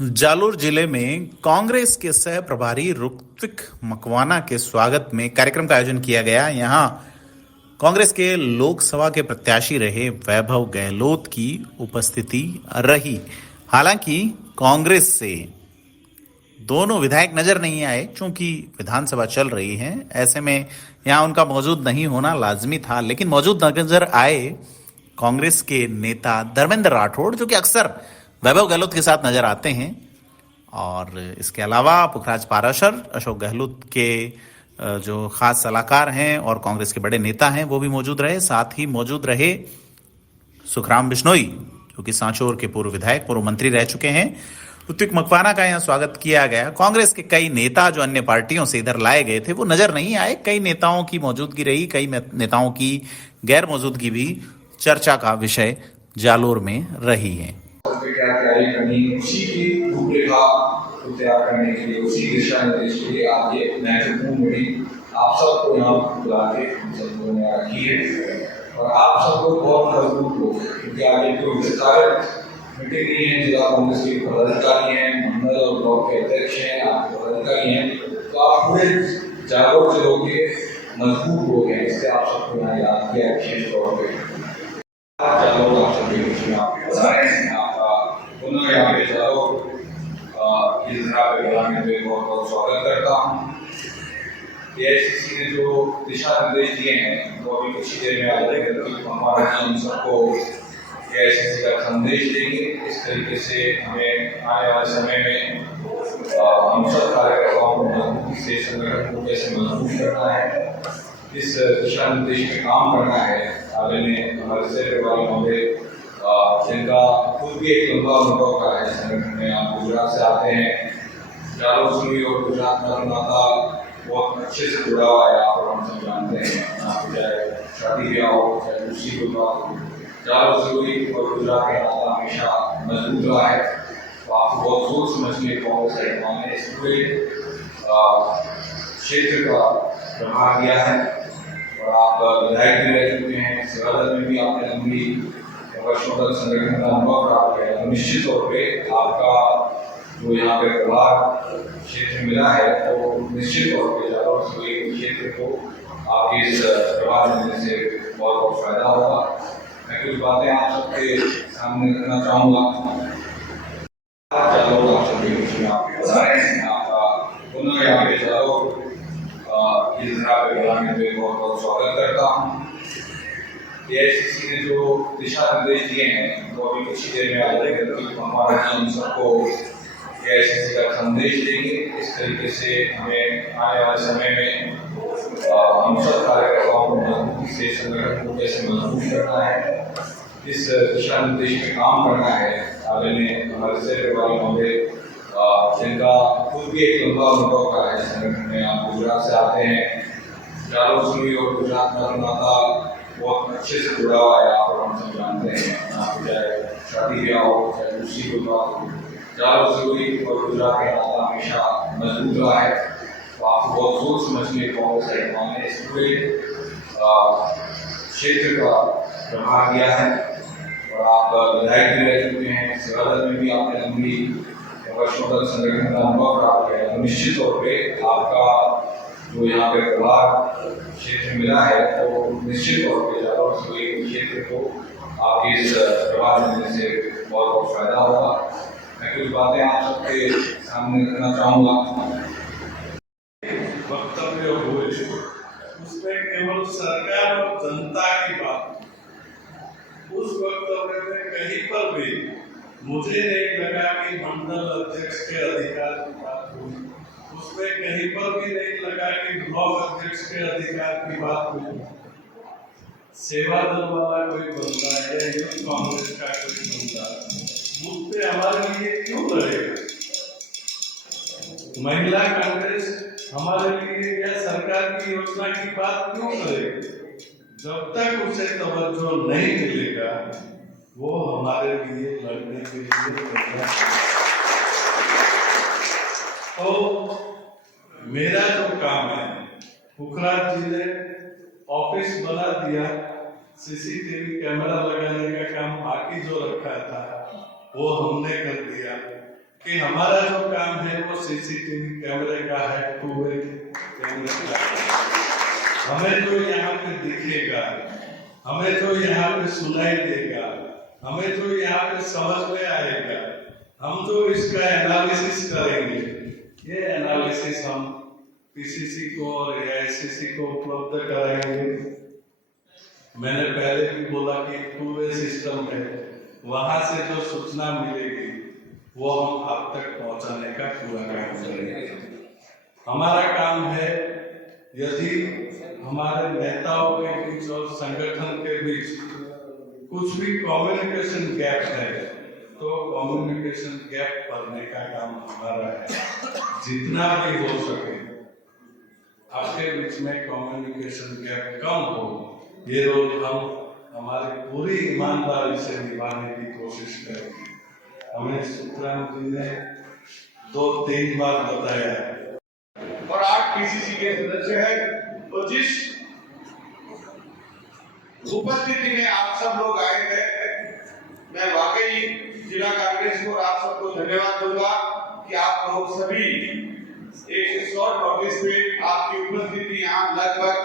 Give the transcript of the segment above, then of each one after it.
जालोर जिले में कांग्रेस के सह प्रभारी ऋत्विक मकवाना के स्वागत में कार्यक्रम का आयोजन किया गया। यहां कांग्रेस के लोकसभा के प्रत्याशी रहे वैभव गहलोत की उपस्थिति रही। हालांकि कांग्रेस से दोनों विधायक नजर नहीं आए, चूंकि विधानसभा चल रही है, ऐसे में यहां उनका मौजूद नहीं होना लाजमी था। लेकिन मौजूद नजर आए कांग्रेस के नेता धर्मेंद्र राठौड़, जो कि अक्सर वैभव गहलोत के साथ नजर आते हैं। और इसके अलावा पुखराज पाराशर, अशोक गहलोत के जो खास सलाहकार हैं और कांग्रेस के बड़े नेता हैं, वो भी मौजूद रहे। साथ ही मौजूद रहे सुखराम बिश्नोई, जो कि सांचौर के पूर्व विधायक, पूर्व मंत्री रह चुके हैं। ऋत्विक मकवाना का यहाँ स्वागत किया गया। कांग्रेस के कई नेता जो अन्य पार्टियों से इधर लाए गए थे, वो नजर नहीं आए। कई नेताओं की मौजूदगी रही, कई नेताओं की गैर मौजूदगी भी चर्चा का विषय जालोर में रही है। क्या तैयारी करनी, उसी की रूपरेखा को तैयार करने के लिए, उसी दिशा निर्देश के लिए आज ये महत्वपूर्ण मीटिंग आप सबको यहाँ बुला के हम सबको ने रखी है। और आप सबको बहुत मजबूत हो, क्योंकि आगे कोई विस्तारित मीटिंग नहीं है। जिला कांग्रेस के पदाधिकारी हैं, मंडल और ब्लॉक के अध्यक्ष हैं, आप पदाधिकारी हैं, तो आप पूरे जागरूक से होके मजबूत हो गए। इससे आप सबको यहाँ याद किया विशेष तौर पर। जागरूक आप सभी कुछ आपके बता रहे हैं, पुनः यहाँ पे जाओ इस तरह पे बुलाने में बहुत बहुत स्वागत करता हूँ। एआईसीसी ने जो दिशा निर्देश दिए हैं वो अभी कुछ ही देर में आ जाएगा। हम सबको एआईसीसी का संदेश देंगे। इस तरीके से हमें आने वाले समय में हम सब कार्यकर्ताओं को मजबूती से, संगठन को कैसे मजबूत करना है, इस दिशा निर्देश में काम करना है। आदरणीय हमारे सह प्रभारी महोदय, जिनका खुद भी एक लंबा अनुभव का है संगठन में, आप गुजरात से आते हैं। जालोर सुई और गुजरात का नाता बहुत अच्छे से जुड़ा हुआ है, आप और हम सब जानते हैं। आपको चाहे शादी ब्याह हो, चाहे दूसरी कोई बात हो, जालोर सुई और गुजरात का नाता हमेशा मजबूत रहा है। तो आपको बहुत सोच समझ के कांग्रेस हाईकमान ने इस पूरे क्षेत्र का प्रभार दिया है। और आप विधायक भी रह चुके हैं, सेवादल में भी आपने लंबी वर्षों तक संगठन का अनुभव प्राप्त किया। तो निश्चित तौर पे आपका जो यहाँ पे प्रभार क्षेत्र मिला है, तो निश्चित तौर पे जालोर सुई क्षेत्र को आपके इस प्रभार मिलने से बहुत बहुत फायदा होगा। मैं कुछ बातें आप सबके सामने रखना चाहूँगा। जालोर आप सभी कुछ आपके बता रहे हैं, पुनः यहाँ पे जालोर इस तरह पे बुलाने में बहुत बहुत स्वागत करता हूँ। एआईसीसी ने जो दिशा निर्देश दिए हैं वो अभी कुछ ही देर में आ जाएगा। हम सबको एआईसीसी का संदेश देंगे। इस तरीके से हमें आने वाले समय में हम सब कार्यकर्ताओं को मजबूती से, संगठन को कैसे मजबूत करना है, इस दिशा निर्देश में काम करना है। आदरणीय हमारे सह प्रभारी महोदय, जिनका खुद भी एक लंबा अनुभव का है संगठन में, आप गुजरात से आते हैं। जालोर सुई और गुजरात का नाता बहुत अच्छे से जुड़ा हुआ है, आप और हम सब जानते हैं। आपको चाहे शादी ब्याह हो, चाहे दूसरी कोई बात हो, जालोर सुई और गुजरात का नाता हमेशा मजबूत रहा है। तो आपको बहुत सोच समझ के कांग्रेस हाईकमान ने इस पूरे क्षेत्र का प्रभार दिया है। और आप विधायक भी रह चुके हैं, सेवादल में भी आपने लंबी वर्षों तक संगठन का अनुभव प्राप्त किया। तो निश्चित तौर पे आपका जो यहाँ पे प्रभार क्षेत्र मिला है, तो निश्चित तौर पे जालोर सुई क्षेत्र को आपके इस प्रभार मिलने से बहुत बहुत फायदा होगा। मैं कुछ बातें आप सबके सामने रखना चाहूँगा। वक्तव्य हुए उसमें केवल सरकार और जनता की बात, उस वक्तव्य में कहीं पर भी मुझे नहीं लगा कि मंडल अध्यक्ष के अधिकार की बात हुई। उसमें कहीं पर भी नहीं लगा कि ब्लॉक अध्यक्ष के अधिकार की बात हुई। सेवा दल वाला कोई बंदा या यूथ कांग्रेस का कोई बंदा मुझसे हमारे लिए क्यों लड़ेगा? महिला कांग्रेस हमारे लिए या सरकार की योजना की बात क्यों करेगी? जब तक उसे तवज्जो नहीं मिलेगा वो हमारे लिए लड़ने के लिए तो मेरा जो काम है, पुखराज जी ने ऑफिस बना दिया, सीसीटीवी कैमरा लगाने का काम बाकी जो रखा था वो हमने कर दिया। कि हमारा जो काम है वो सीसीटीवी कैमरे का है, टू वे कैमरे का है। हमें जो यहाँ पे दिखेगा, हमें जो यहाँ पे सुनाई देगा, हमें जो यहाँ पे समझ में आएगा, हम जो इसका एनालिसिस करेंगे, ये एनालिसिस हम पीसीसी को और एआईसीसी को उपलब्ध कराएंगे। मैंने पहले भी बोला कि टू वे सिस्टम है, वहां से जो सूचना मिलेगी वो हम आप तक पहुंचाने का पूरा काम करेंगे। हमारा काम है, यदि हमारे नेताओं के बीच और संगठन के बीच कुछ भी कम्युनिकेशन गैप है तो कम्युनिकेशन गैप भरने का काम हमारा है। जितना भी हो सके आपके बीच में कम्युनिकेशन गैप कम हो, ये रोल हम हमारी पूरी ईमानदारी से निभाने की कोशिश करेंगे। हमें सुखराम जी ने 2-3 बार बताया है और 8 पीसीसी के सदस्य हैं। तो जिस उपस्थिति में आप सब लोग आए हैं, मैं वाकई जिला कांग्रेस को आप सबको धन्यवाद दूंगा कि आप लोग सभी एक शॉर्ट नोटिस पे आपकी उपस्थिति यहाँ लगभग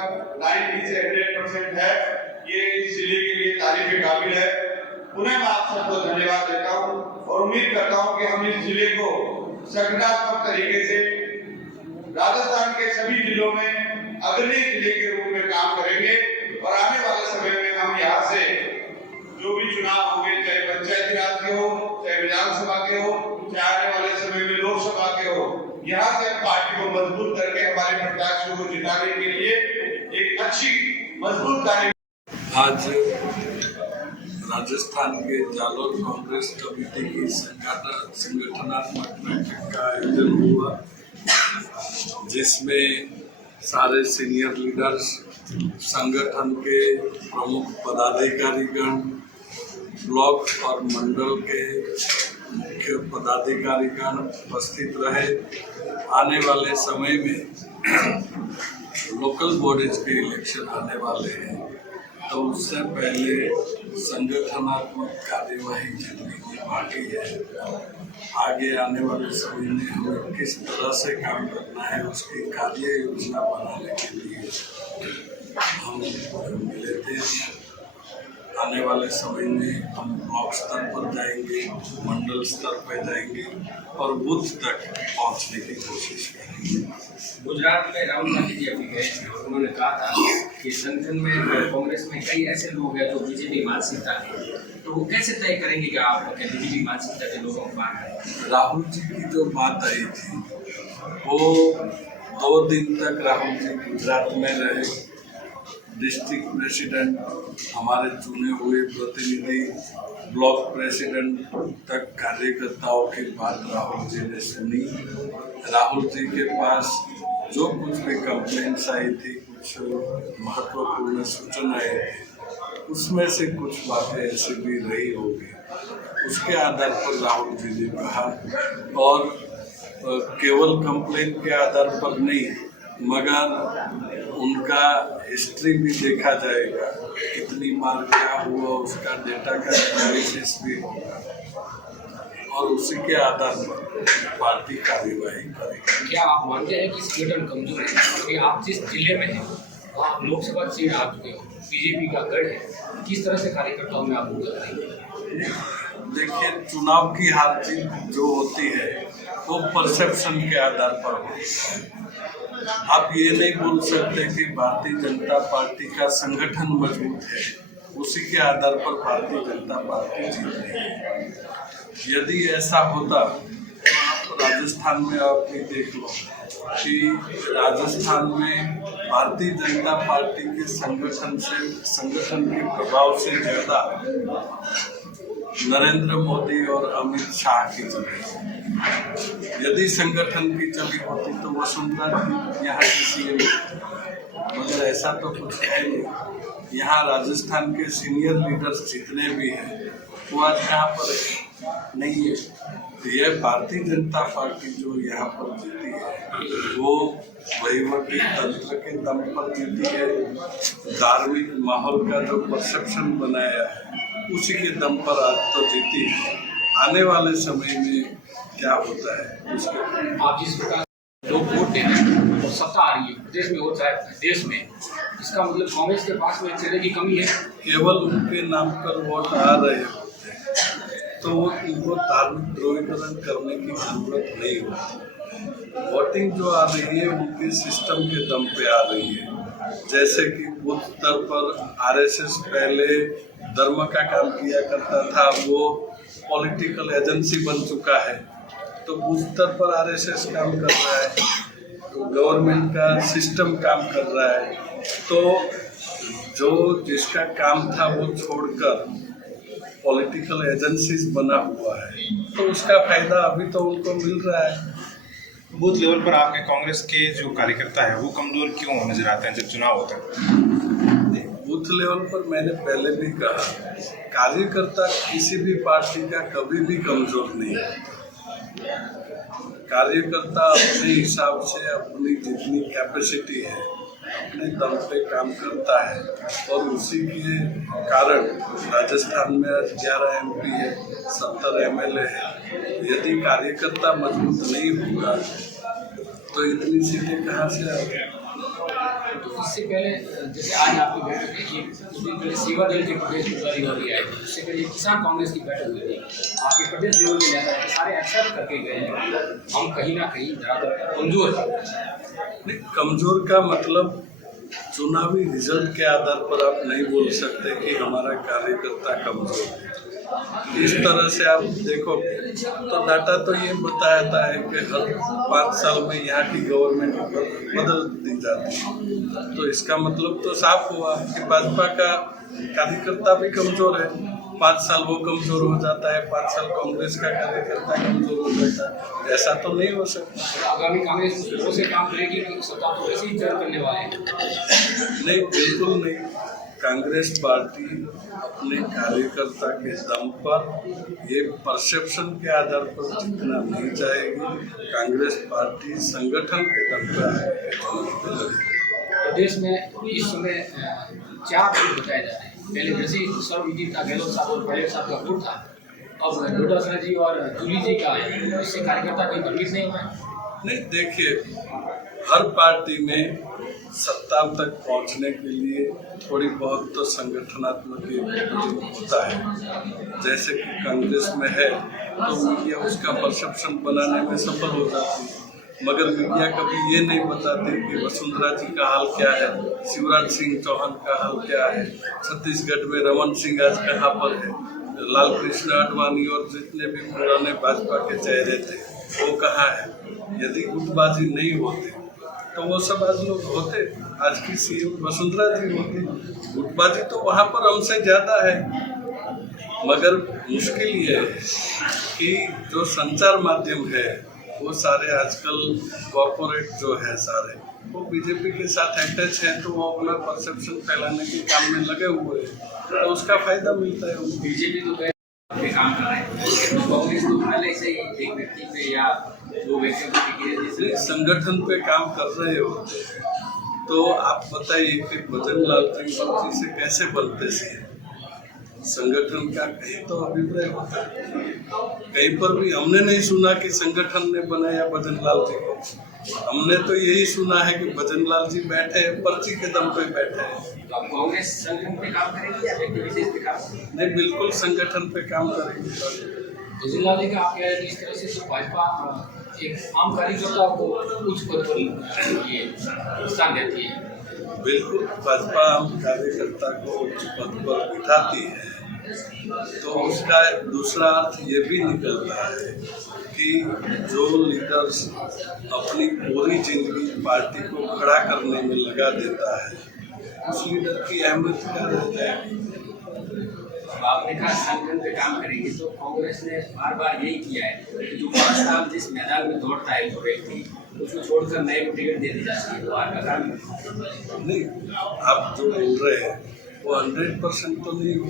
90 से 100% है। ये इस जिले के लिए तारीफ के काबिल है। पुनः मैं आप सबको धन्यवाद देता हूँ और उम्मीद करता हूँ कि हम इस जिले को संगठनात्मक तरीके से राजस्थान के सभी जिलों में अग्रणी जिले के रूप में काम करेंगे और आने वाले समय में हम यहाँ से जो भी चुनाव होंगे, चाहे पंचायती राज के हो, चाहे विधानसभा के हो, चाहे आने वाले समय में लोकसभा के हो, यहाँ से पार्टी को मजबूत करके हमारे प्रत्याशियों को जिताने के लिए एक अच्छी मजबूत कार्य। आज राजस्थान के जालोर कांग्रेस कमेटी की संगठनात्मक बैठक का आयोजन हुआ, जिसमें सारे सीनियर लीडर्स, संगठन के प्रमुख पदाधिकारीगण, ब्लॉक और मंडल के मुख्य पदाधिकारीगण उपस्थित रहे। आने वाले समय में लोकल बॉडीज के इलेक्शन आने वाले हैं, तो उससे पहले संगठनात्मक कार्यवाही जितनी की बाकी है, आगे आने वाले समय में हमें किस तरह से काम करना है उसकी कार्य योजना बनाने के लिए हम मिले थे। आने वाले समय में हम ब्लॉक स्तर पर जाएंगे, मंडल स्तर पर जाएंगे और बूथ तक पहुंचने की कोशिश करेंगे। गुजरात में राहुल गांधी जी अभी गए थे, उन्होंने कहा था कि संगठन में कांग्रेस में कई ऐसे लोग हैं जो बीजेपी मानसिकता है, तो वो कैसे तय करेंगे कि आप बीजेपी मानसिकता के लोगों को बाहर करें? राहुल जी की जो बात आई थी वो 2 दिन तक राहुल जी गुजरात में रहे। डिस्ट्रिक्ट प्रेसिडेंट, हमारे चुने हुए प्रतिनिधि, ब्लॉक प्रेसिडेंट तक कार्यकर्ताओं की बात राहुल जी ने सुनी। राहुल जी के पास जो कुछ भी कंप्लेंट्स आई थी, कुछ महत्वपूर्ण सूचनाएं थी, उसमें से कुछ बातें ऐसी भी रही होगी, उसके आधार पर राहुल जी ने कहा। और केवल कंप्लेंट के आधार पर नहीं, मगर उनका हिस्ट्री भी देखा जाएगा, कितनी बार क्या हुआ उसका डेटा का एनालिसिस भी होगा और उसी के आधार पर पार्टी कार्यवाही करेगी। क्या आप मानते हैं कि संगठन कमजोर है? क्योंकि आप जिस जिले में हैं वहाँ लोकसभा सीट आ चुके हो, बीजेपी का गढ़ है, किस तरह से कार्यकर्ताओं में आप मुद्दा करेंगे? देखिए, चुनाव की हार जीत जो होती है वो परसेप्शन के आधार पर होती है। आप ये नहीं बोल सकते कि भारतीय जनता पार्टी का संगठन मजबूत है, उसी के आधार पर भारतीय जनता पार्टी जीत रही है। यदि ऐसा होता तो आप राजस्थान में आप भी देख लो कि राजस्थान में भारतीय जनता पार्टी के संगठन के प्रभाव से ज्यादा नरेंद्र मोदी और अमित शाह की चली। यदि संगठन की चली होती तो वसुंधरा जी यहाँ की सीएम, मगर ऐसा तो कुछ है नहीं। यहाँ राजस्थान के सीनियर लीडर्स जितने भी हैं वो आज यहाँ पर नहीं है। तो यह भारतीय जनता पार्टी जो यहाँ पर जीती है वो वहीवटी तंत्र के दम पर जीती है, धार्मिक माहौल का जो परसेप्शन बनाया है उसी के दम पर आज तो जीती है। आने वाले समय में क्या होता है उसके। आप जिस प्रकार लोग वोट दे रहे हैं और सत्ता आ रही है प्रदेश में हो चाहे देश में, इसका मतलब कांग्रेस के पास में चेहरे की कमी है। केवल उनके नाम पर वोट आ रहे होते हैं तो उनको धार्मिक ध्रुवीकरण करने की जरूरत नहीं होती। वोटिंग जो आ रही है उनके सिस्टम के दम पे आ रही है। जैसे कि बूथ स्तर पर आरएसएस पहले धर्म का काम किया करता था, वो पॉलिटिकल एजेंसी बन चुका है, तो बूथ स्तर पर आरएसएस काम कर रहा है, तो गवर्नमेंट का सिस्टम काम कर रहा है। तो जो जिसका काम था वो छोड़कर पॉलिटिकल एजेंसीज बना हुआ है, तो उसका फायदा अभी तो उनको मिल रहा है। बूथ लेवल पर आपके कांग्रेस के जो कार्यकर्ता है वो कमजोर क्यों नजर आते हैं जब चुनाव होता है? बूथ लेवल पर मैंने पहले भी कहा, कार्यकर्ता किसी भी पार्टी का कभी भी कमजोर नहीं है। कार्यकर्ता अपने हिसाब से अपनी जितनी कैपेसिटी है अपने दम पे काम करता है, और उसी के कारण राजस्थान में 11 MP है, 70 MLA है। यदि कार्यकर्ता मजबूत नहीं होगा तो इतनी सीटें कहाँ से आएंगी? तो इससे पहले जैसे आज आपकी बैठक है, कुछ दिन पहले सेवा दल के प्रदेश प्रभारी और आई थी, उससे पहले किसान कांग्रेस की बैठक हुई थी। आपके प्रदेश लेवल के नेता सारे एक्सेप्ट करके गए हैं हम कहीं ना कहीं धरातल कमजोर है। नहीं, कमजोर का मतलब चुनावी रिजल्ट के आधार पर आप नहीं बोल सकते कि हमारा कार्यकर्ता कमजोर है। इस तरह से आप देखो तो डाटा तो ये बताता है कि हर 5 साल में यहाँ की गवर्नमेंट बदल दी जाती है, तो इसका मतलब तो साफ हुआ कि भाजपा का कार्यकर्ता भी कमजोर है। 5 साल वो कमजोर हो जाता है, 5 साल कांग्रेस का कार्यकर्ता कमजोर हो जाता है, ऐसा तो नहीं हो सकता। आगामी कांग्रेस वो से काम करेगी कि सत्ता तो वैसे ही चयन करने वाले हैं? नहीं, बिल्कुल नहीं। कांग्रेस पार्टी अपने कार्यकर्ता के दम पर, ये परसेप्शन के आधार पर जीतना नहीं चाहेगी। कांग्रेस पार्टी संगठन के दम पर प्रदेश में इस समय 4 गुट बताए जा रहे हैं। पहले जैसे सर्वविदित था, गहलोत साहब और पटेल साहब का गुट था, अब डोटासरा जी और जूली जी का है। इससे कार्यकर्ता कोई भ्रमित नहीं हुआ? नहीं, देखिए, हर पार्टी में सत्ता तक पहुंचने के लिए थोड़ी बहुत तो संगठनात्मक होता है। जैसे कि कांग्रेस में है तो मीडिया उसका परसेप्शन बनाने में सफल हो जाती है, मगर मीडिया कभी ये नहीं बताते कि वसुंधरा जी का हाल क्या है, शिवराज सिंह चौहान का हाल क्या है, छत्तीसगढ़ में रमन सिंह आज कहाँ पर है, लाल कृष्ण आडवाणी और जितने भी पुराने भाजपा के चेहरे थे वो कहाँ है। यदि गुटबाजी नहीं होती तो वो सब आज लोग होते, आज की CM वसुंधरा जी होती। गुटबाजी तो वहाँ पर हमसे ज़्यादा है, मगर मुश्किल ये है कि जो संचार माध्यम है वो सारे आजकल कॉरपोरेट जो है सारे वो बीजेपी के साथ अटैच है, तो वो अपना परसेप्शन फैलाने के काम में लगे हुए हैं, तो उसका फायदा मिलता है उनको। बीजेपी तो पे काम कर रहे हैं, कांग्रेस तो पहले से ही एक व्यक्ति पे या 2 व्यक्तियों पे संगठन पे काम कर रहे होते हैं। तो आप बताइए कि भजन लाल जी से कैसे बनते थे? संगठन का कहीं तो अभिप्राय होता है, कहीं पर भी हमने नहीं सुना कि संगठन ने बनाया भजन लाल जी को। हमने तो यही सुना है कि भजन लाल जी बैठे हैं, पर्ची के दम पे बैठे हैं। तो कांग्रेस संगठन पे काम करेगी या व्यक्ति विशेष पे काम करेगी? नहीं, बिल्कुल संगठन पे काम करेंगे। भजन लाल जी का आप कह रहे हैं इस तरह से तो भाजपा एक आम कार्यकर्ता को उच्च पद पर ये स्थान देती है। बिल्कुल, भाजपा आम कार्यकर्ता को उच्च पद पर बिठाती है, तो उसका दूसरा अर्थ ये भी निकलता है कि जो लीडर्स अपनी पूरी जिंदगी पार्टी को खड़ा करने में लगा देता है, उस लीडर की अहमियत क्या रह जाएगी। आपने कहा संगठन पे काम करेंगे, तो कांग्रेस ने बार बार यही किया है कि जो 5 साल जिस मैदान में दौड़ता है जो व्यक्ति, उसको छोड़कर नए को टिकट दे दी जाती है, तो आपका काम नहीं, आप जो बोल रहे हैं वो 100% तो नहीं हो,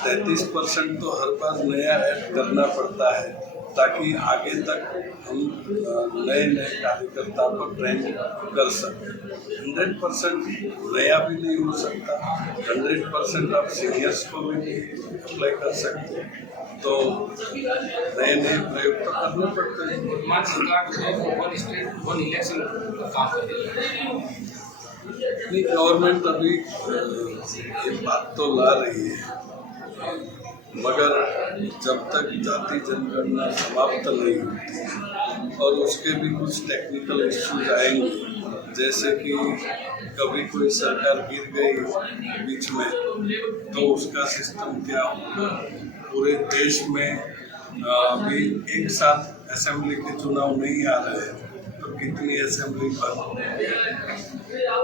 33% तो हर बार नया ऐड करना पड़ता है, ताकि आगे तक हम नए नए कार्यकर्ता को ट्रेन कर सकें। 100% नया भी नहीं हो सकता, 100% आप सीनियर्स को भी अप्लाई कर सकते हैं, तो नए नए प्रयोग तो करने पड़ते हैं। वर्तमान सरकार जो है वो वन स्टेट वन इलेक्शन का काम कर रही है। नहीं, गवर्नमेंट अभी ये बात तो ला रही है, मगर जब तक जाति जनगणना समाप्त नहीं होती और उसके भी कुछ टेक्निकल इश्यूज आएंगे, जैसे कि कभी कोई सरकार गिर गई बीच में तो उसका सिस्टम क्या होगा। पूरे देश में अभी एक साथ असेंबली के चुनाव नहीं आ रहे हैं, तो कितनी असेंबली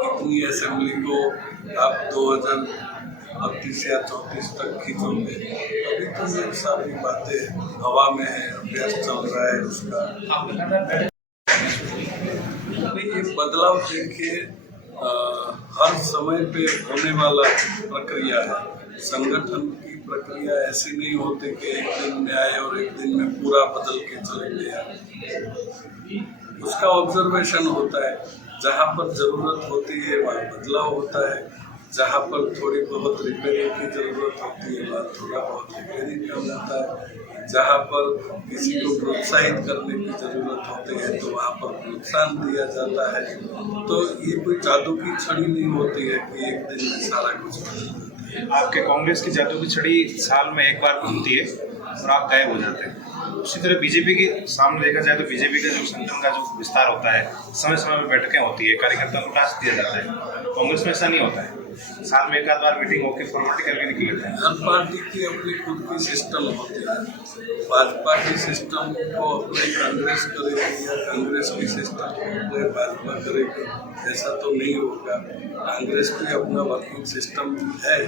इतनी असेंबली को आप 2032 या 34 तक खींचोगे। अभी तो ये सारी बातें हवा में है, अभ्यास चल रहा है उसका। अभी ये बदलाव देखिए हर समय पे होने वाला प्रक्रिया है। संगठन की प्रक्रिया ऐसी नहीं होती कि एक दिन में आए और एक दिन में पूरा बदल के चले गए। उसका ऑब्जर्वेशन होता है, जहाँ पर जरूरत होती है वहाँ बदलाव होता है, जहाँ पर थोड़ी बहुत रिपेयरिंग की जरूरत होती है वहाँ थोड़ा बहुत रिपेयरिंग कर जाता है, जहाँ पर किसी को प्रोत्साहित करने की जरूरत होती है तो वहाँ पर प्रोत्साहन दिया जाता है। तो ये कोई जादू की छड़ी नहीं होती है कि एक दिन में सारा कुछ बदल जाता है। आपके कांग्रेस की जादू की छड़ी साल में एक बार घूमती है और आप गायब हो जाते हैं। उसी तरह बीजेपी के सामने देखा जाए तो बीजेपी का जो संगठन का जो विस्तार होता है, समय समय पर बैठकें होती है, कार्यकर्ताओं को टास्क दिया जाता है। कांग्रेस में ऐसा नहीं होता है, साल में एक आध बार मीटिंग होकर फॉर्मेलिटी करके निकल लेते हैं। हर पार्टी की अपनी खुद की सिस्टम होती है। भाजपा की सिस्टम को अपने कांग्रेस करेगी या कांग्रेस की सिस्टम को अपने भाजपा करेगी, ऐसा तो नहीं होगा। कांग्रेस की अपना वर्किंग सिस्टम है।